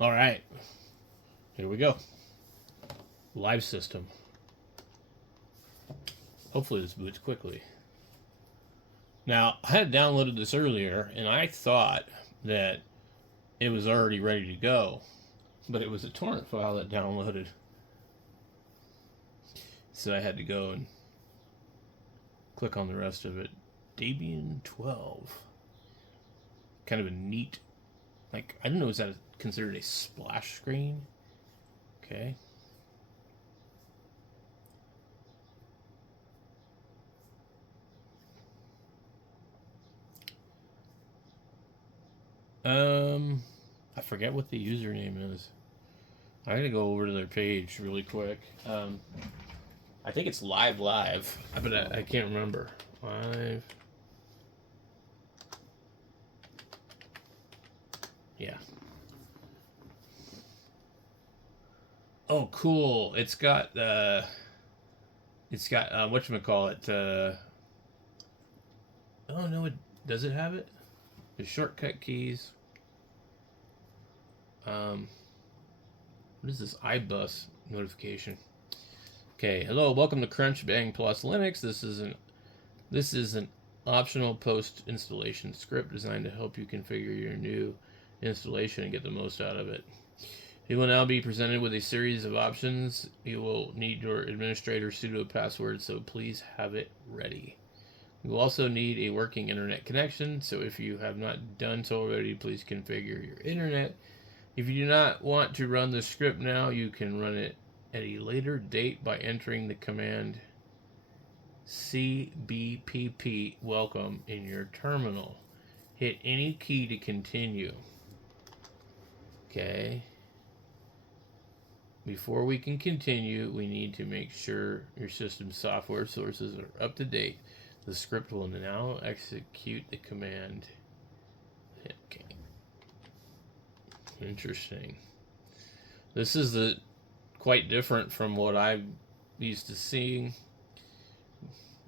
All right, here we go. Live system. Hopefully this boots quickly. Now, I had downloaded this earlier, and I thought that it was already ready to go, but it was a torrent file that downloaded. So I had to go and click on the rest of it. Debian 12. Kind of a neat, like, I don't know, is that considered a splash screen? Okay. I forget what the username is. I gotta go over to their page really quick. I think it's live, but I can't remember. Live. Yeah. Oh, cool! It's got whatchamacallit. Oh no, it does it have it? The shortcut keys. What is this iBus notification? Okay, hello, welcome to Crunchbangplusplus Linux. This is an optional post installation script designed to help you configure your new installation and get the most out of it. You will now be presented with a series of options. You will need your administrator sudo password, so please have it ready. You will also need a working internet connection, so if you have not done so already, please configure your internet. If you do not want to run the script now, you can run it at a later date by entering the command cbpp welcome in your terminal. Hit any key to continue. Okay. Before we can continue, we need to make sure your system software sources are up to date. The script will now execute the command. Okay. Interesting. This is quite different from what I'm used to seeing.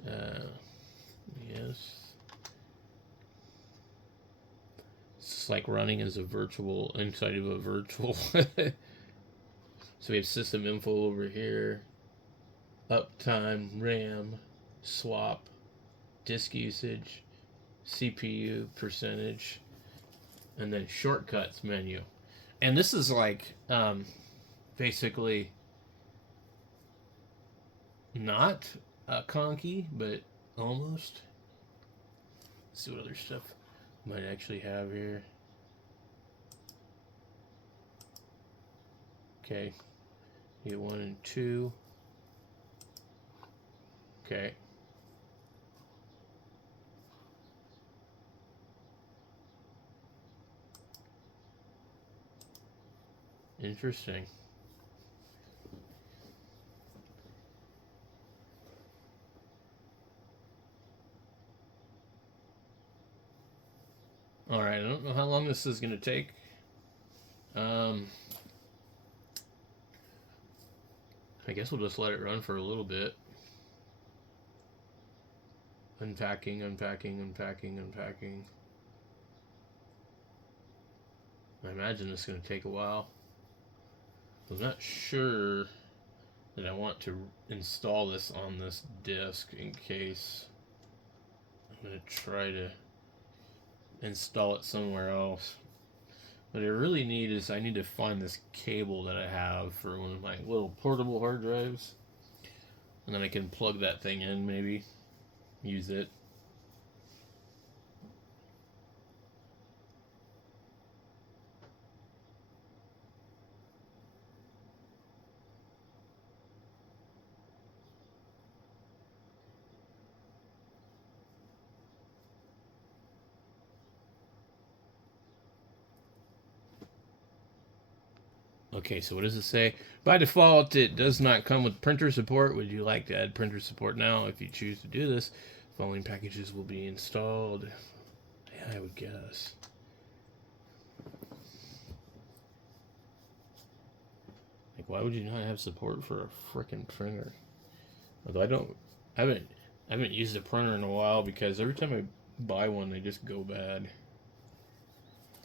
Yes. It's like running as a virtual, inside of a virtual. So we have system info over here, uptime, RAM, swap, disk usage, CPU percentage, and then shortcuts menu. And this is like basically not conky, but almost. Let's see what other stuff might actually have here. Okay, you get 1 and 2. Okay. Interesting. All right, I don't know how long this is going to take. I guess we'll just let it run for a little bit. Unpacking. I imagine this is going to take a while. I'm not sure that I want to install this on this disk in case. I'm going to try to install it somewhere else. What I really need is I need to find this cable that I have for one of my little portable hard drives. And then I can plug that thing in, maybe. Use it. Okay, so what does it say? By default, it does not come with printer support. Would you like to add printer support now? If you choose to do this, following packages will be installed. Yeah, I would guess. Like, why would you not have support for a frickin' printer? Although I haven't used a printer in a while because every time I buy one, they just go bad.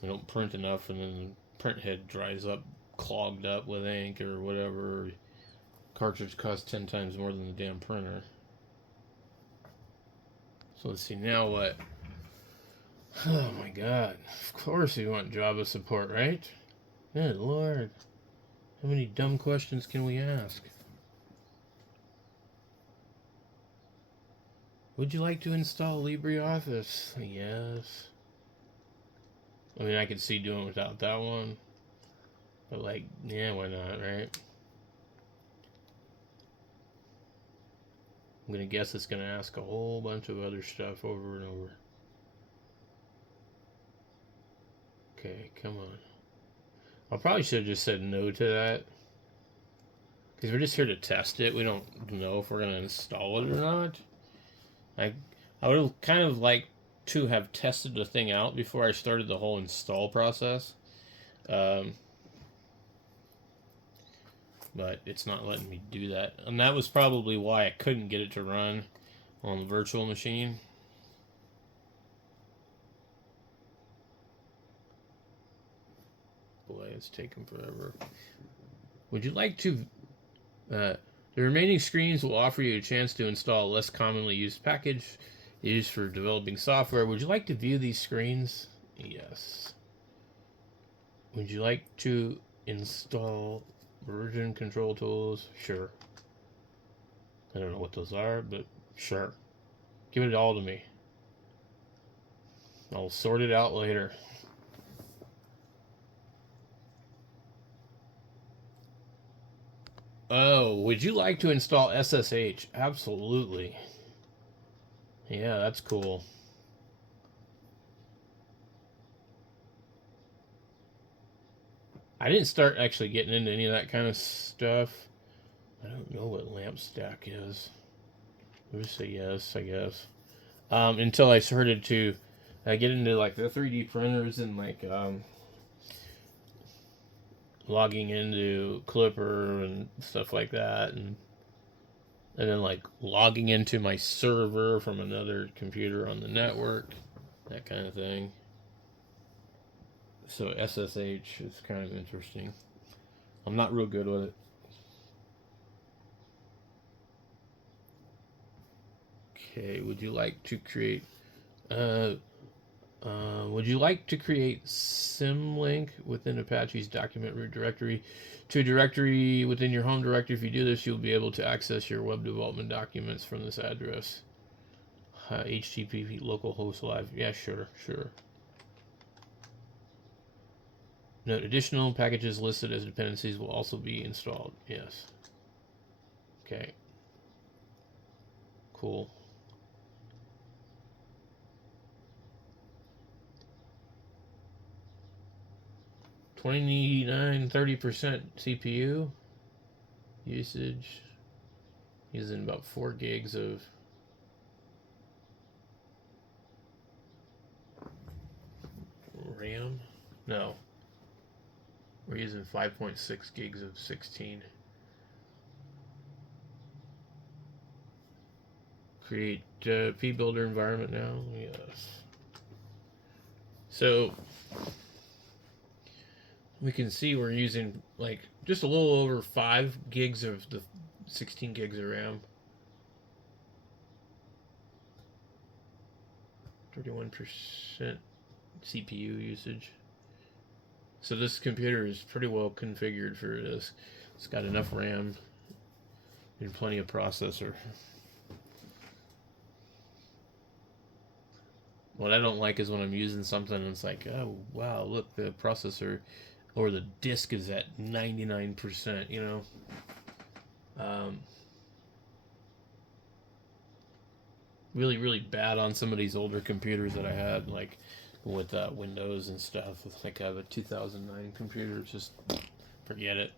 They don't print enough, and then print head dries up, clogged up with ink or whatever. Cartridge costs 10 times more than the damn printer. So let's see, now what? Oh my god. Of course we want Java support, right? Good lord. How many dumb questions can we ask? Would you like to install LibreOffice? Yes. I mean, I could see doing it without that one. But like, yeah, why not, right? I'm gonna guess it's gonna ask a whole bunch of other stuff over and over. Okay, come on. I probably should have just said no to that. Because we're just here to test it. We don't know if we're gonna install it or not. I would have kind of liked to have tested the thing out before I started the whole install process. But it's not letting me do that. And that was probably why I couldn't get it to run on the virtual machine. Boy, it's taking forever. Would you like to... the remaining screens will offer you a chance to install a less commonly used package used for developing software. Would you like to view these screens? Yes. Would you like to install version control tools? Sure. I don't know what those are, but sure. Give it all to me. I'll sort it out later. Oh, would you like to install SSH? Absolutely. Yeah, that's cool. I didn't start actually getting into any of that kind of stuff. I don't know what lamp stack is. I'll just say yes, I guess. Until I started to get into like the 3D printers and like logging into Clipper and stuff like that, and then like logging into my server from another computer on the network, that kind of thing. So SSH is kind of interesting. I'm not real good with it. Okay, would you like to create symlink within Apache's document root directory to a directory within your home directory? If you do this, you'll be able to access your web development documents from this address. HTTP localhost live. Yeah, sure. Note, additional packages listed as dependencies will also be installed. Yes. Okay. Cool. $29, 30% CPU usage. Using about 4 gigs of RAM. No. We're using 5.6 gigs of 16. Create P builder environment now. Yes. So we can see we're using like just a little over 5 gigs of the 16 gigs of RAM. 31% CPU usage. So this computer is pretty well configured for this. It's got enough RAM and plenty of processor. What I don't like is when I'm using something and it's like, oh wow, look, the processor or the disk is at 99%, you know. Really bad on some of these older computers that I had, like with Windows and stuff. Like I have a 2009 computer, just forget it.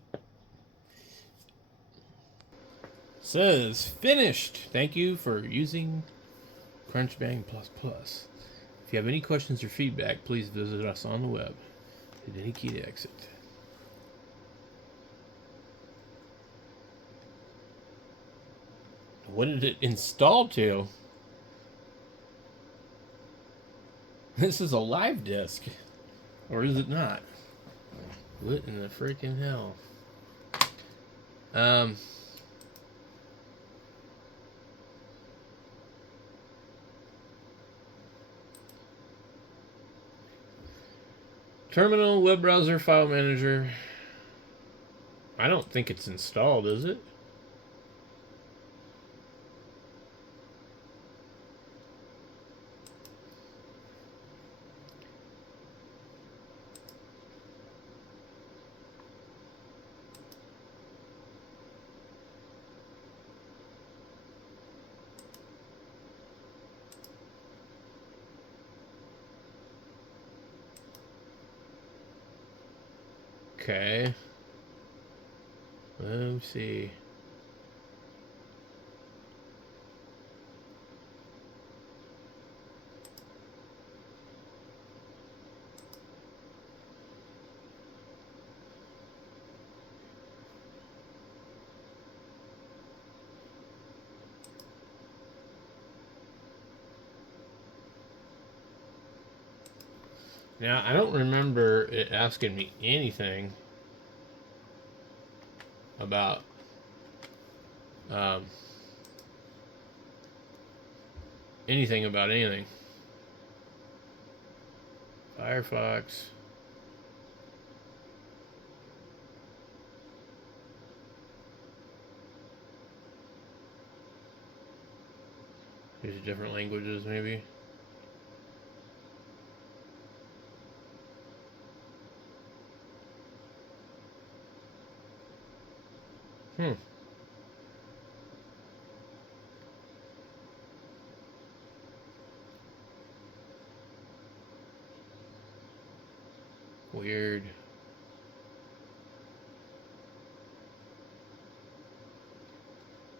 Says finished. Thank you for using Crunchbangplusplus. If you have any questions or feedback, please visit us on the web. Hit any key to exit. What did it install to? This is a live disk. Or is it not? What in the freaking hell? Terminal, web browser, file manager. I don't think it's installed, is it? Okay. Let's see. Now, I don't remember it asking me anything about um, anything. Firefox. Use different languages, maybe. Hmm. Weird.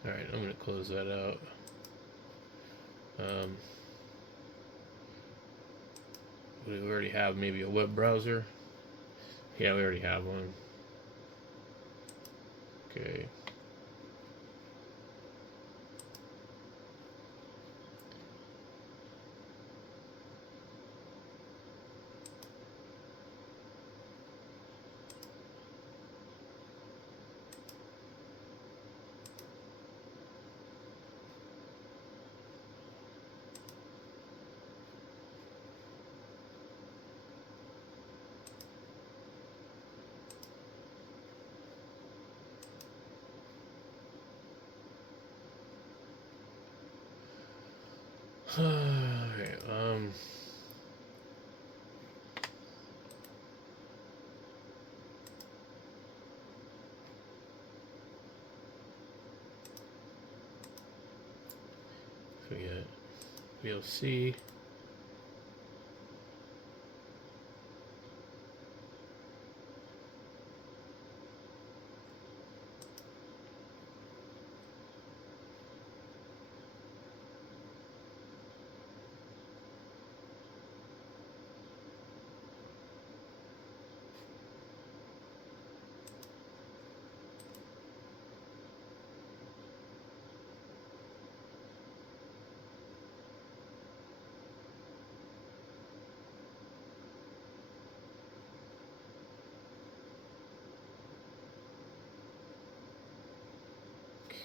Alright, I'm going to close that out. We already have maybe a web browser. Yeah, we already have one. Okay. Okay, so we got VLC.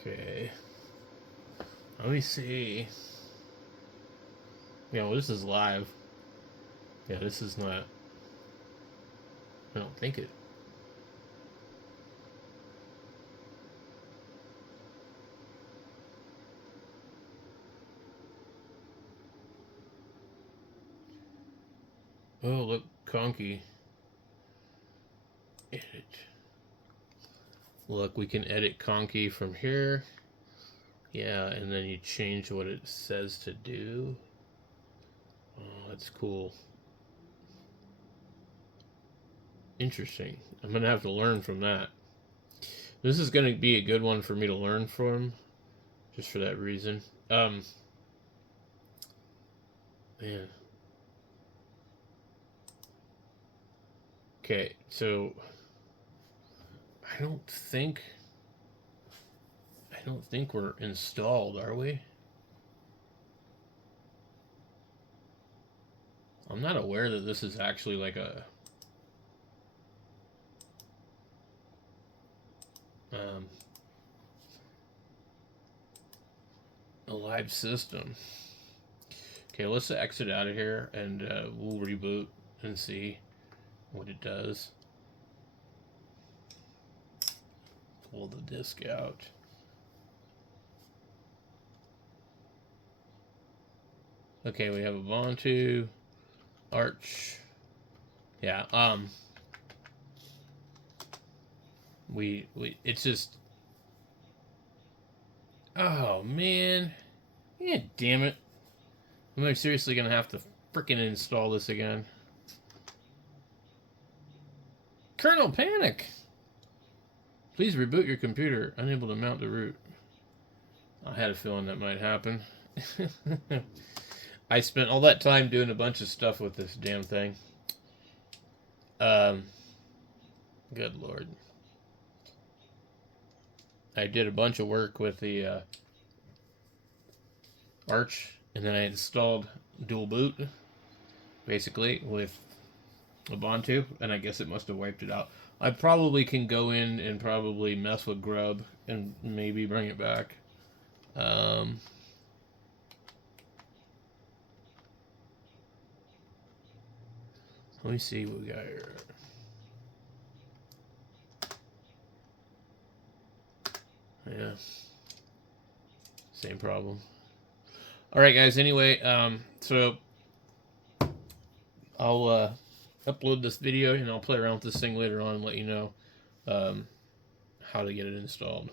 Okay. Let me see. Yeah, well, this is live. Yeah, this is not. I don't think it. Oh, look, Conky. Edit. Look, we can edit Conky from here. Yeah, and then you change what it says to do. Oh, that's cool. Interesting. I'm going to have to learn from that. This is going to be a good one for me to learn from, just for that reason. Man. Okay, so I don't think we're installed, are we? I'm not aware that this is actually like a a live system. Okay, let's exit out of here and we'll reboot and see what it does. Pull the disk out. Okay, we have Ubuntu, Arch. Yeah, it's just, oh man, yeah, damn it. Am I seriously gonna have to freaking install this again? Kernel panic! Please reboot your computer. Unable to mount the root. I had a feeling that might happen. I spent all that time doing a bunch of stuff with this damn thing. Good lord. I did a bunch of work with the Arch, and then I installed dual boot, basically, with Ubuntu, and I guess it must have wiped it out. I probably can go in and probably mess with Grub and maybe bring it back. Let me see what we got here. Yeah. Same problem. Alright guys, anyway, so I'll upload this video and I'll play around with this thing later on and let you know how to get it installed.